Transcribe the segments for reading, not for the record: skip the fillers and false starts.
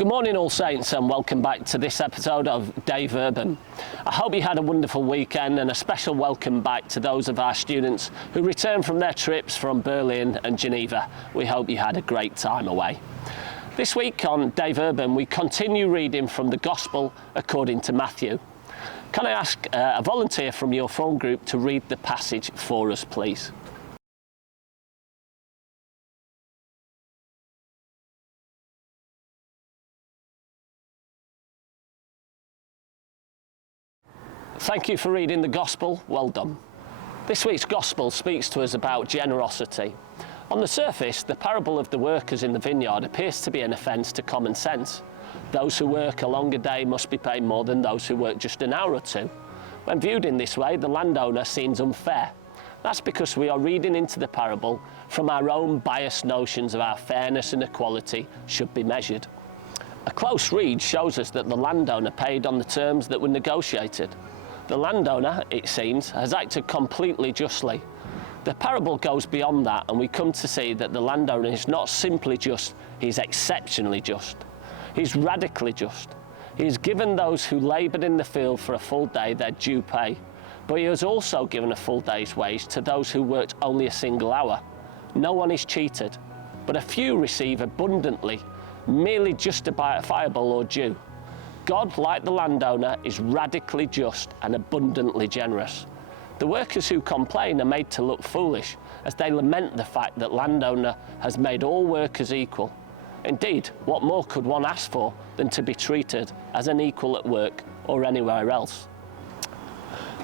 Good morning, All Saints, and welcome back to this episode of DEI VERBUM. I hope you had a wonderful weekend, and a special welcome back to those of our students who returned from their trips from Berlin and Geneva. We hope you had a great time away. This week on DEI VERBUM, we continue reading from the Gospel according to Matthew. Can I ask a volunteer from your phone group to read the passage for us, please? Thank you for reading the Gospel. Well done. This week's Gospel speaks to us about generosity. On the surface, the parable of the workers in the vineyard appears to be an offence to common sense. Those who work a longer day must be paid more than those who work just an hour or two. When viewed in this way, the landowner seems unfair. That's because we are reading into the parable from our own biased notions of how fairness and equality should be measured. A close read shows us that the landowner paid on the terms that were negotiated. The landowner, it seems, has acted completely justly. The parable goes beyond that, and we come to see that the landowner is not simply just, he's exceptionally just. He's radically just. He has given those who laboured in the field for a full day their due pay, but he has also given a full day's wage to those who worked only a single hour. No one is cheated, but a few receive abundantly, merely justifiable or due. God, like the landowner, is radically just and abundantly generous. The workers who complain are made to look foolish as they lament the fact that landowner has made all workers equal. Indeed, what more could one ask for than to be treated as an equal at work or anywhere else?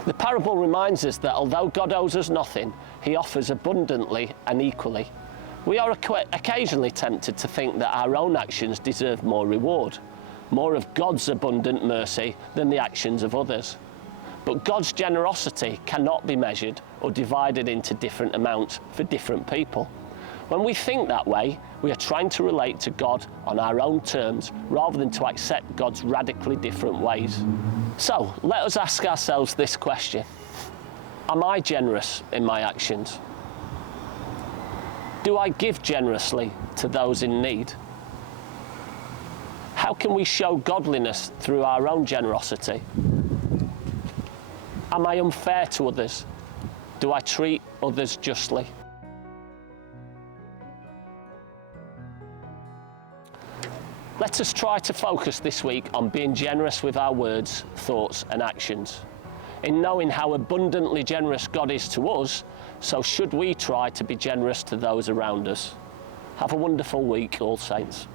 The parable reminds us that although God owes us nothing, he offers abundantly and equally. We are occasionally tempted to think that our own actions deserve more reward, more of God's abundant mercy than the actions of others. But God's generosity cannot be measured or divided into different amounts for different people. When we think that way, we are trying to relate to God on our own terms rather than to accept God's radically different ways. So let us ask ourselves this question: am I generous in my actions? Do I give generously to those in need? How can we show godliness through our own generosity? Am I unfair to others? Do I treat others justly? Let us try to focus this week on being generous with our words, thoughts and actions. In knowing how abundantly generous God is to us, so should we try to be generous to those around us. Have a wonderful week, All Saints.